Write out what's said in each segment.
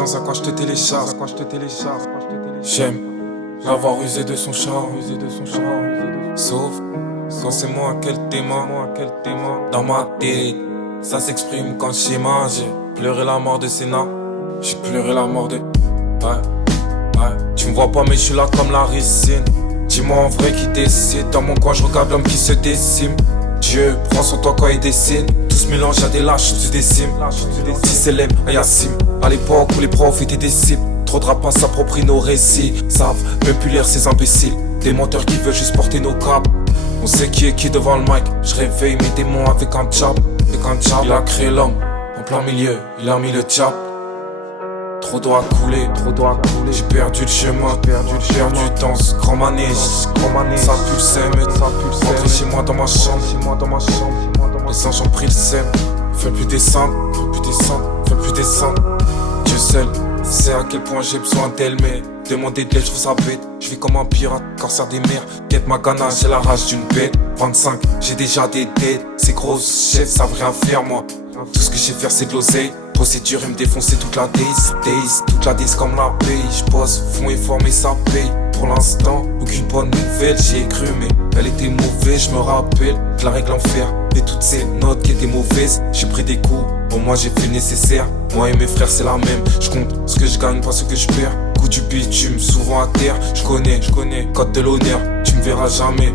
dans un coin, je te télécharge. J'aime l'avoir usé de son charme. Sauf quand c'est moi qu'elle t'aima. Dans ma tête, ça s'exprime quand schéma. J'ai pleuré la mort de Sénat. J'ai pleuré la mort de... Ouais. Tu me vois pas mais je suis là comme la ricine. Dis-moi en vrai qui décide. Dans mon coin je regarde l'homme qui se décime. Dieu prend son temps quand il décide. Tout se mélange, y'a des lâches sous des cimes. Si c'est l'aime, Yassim. À l'époque où les profs étaient des cibles. Trop de rappeurs s'approprient nos récits. Savent même plus lire ces imbéciles. Des menteurs qui veulent juste porter nos capes. On sait qui est qui devant le mic. Je réveille mes démons avec un jab. Il a créé l'homme en plein milieu, il a mis le jab. Trop d'eau à couler. J'ai perdu le chemin, perdu le temps, ce grand manège. Ça pue le sème, rentrez chez moi dans ma chambre. Les anges ont pris le sème. Fais plus descendre. Dieu seul sait à quel point j'ai besoin d'elle, mais demander de l'aide, je trouve ça bête. Je vis comme un pirate, corsaire des mers. Quête ma ganache, j'ai la rage d'une bête. 25, j'ai déjà des dettes. Ces grosses chefs savent rien faire, moi. Tout ce que j'ai faire, c'est de l'oseille. Procédure et me défoncer toute la days, toute la days comme la paye. J'bosse, fond et fort mais ça paye. Pour l'instant, aucune bonne nouvelle, j'y ai cru mais elle était mauvaise, je me rappelle de la règle en fer. Et toutes ces notes qui étaient mauvaises, j'ai pris des coups, au moins j'ai fait le nécessaire. Moi et mes frères c'est la même, je compte ce que je gagne pas ce que je perds. Coup du bitume, souvent à terre, je connais, code de l'honneur. Tu me verras jamais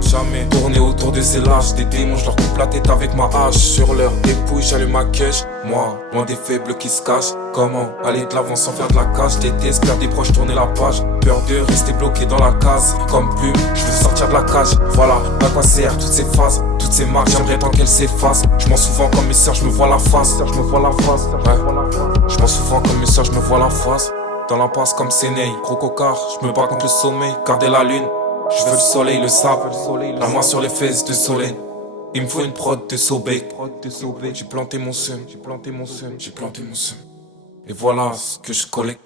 tourner autour de ces lâches. Des démons, je leur coupe la tête avec ma hache. Sur leur dépouille, j'allume ma cache. Moi, loin des faibles qui se cachent. Comment aller de l'avant sans faire de la cage? Déteste perdre des proches, tourner la page. Peur de rester bloqué dans la case. Comme plume, je veux sortir de la cage. Voilà, à quoi servent toutes ces phases, toutes ces marques, j'aimerais tant qu'elles s'effacent. Je m'en souviens comme mes sœurs, je me vois la face. Je m'en souviens comme mes sœurs, je me vois la face. Dans l'impasse comme Séné, gros cocard, je me bats contre le sommeil, garder la lune. Je veux le soleil, le sable, la main sur les fesses de soleil. Il me faut une prod de Sobek. J'ai planté mon seum. Et voilà ce que je collecte.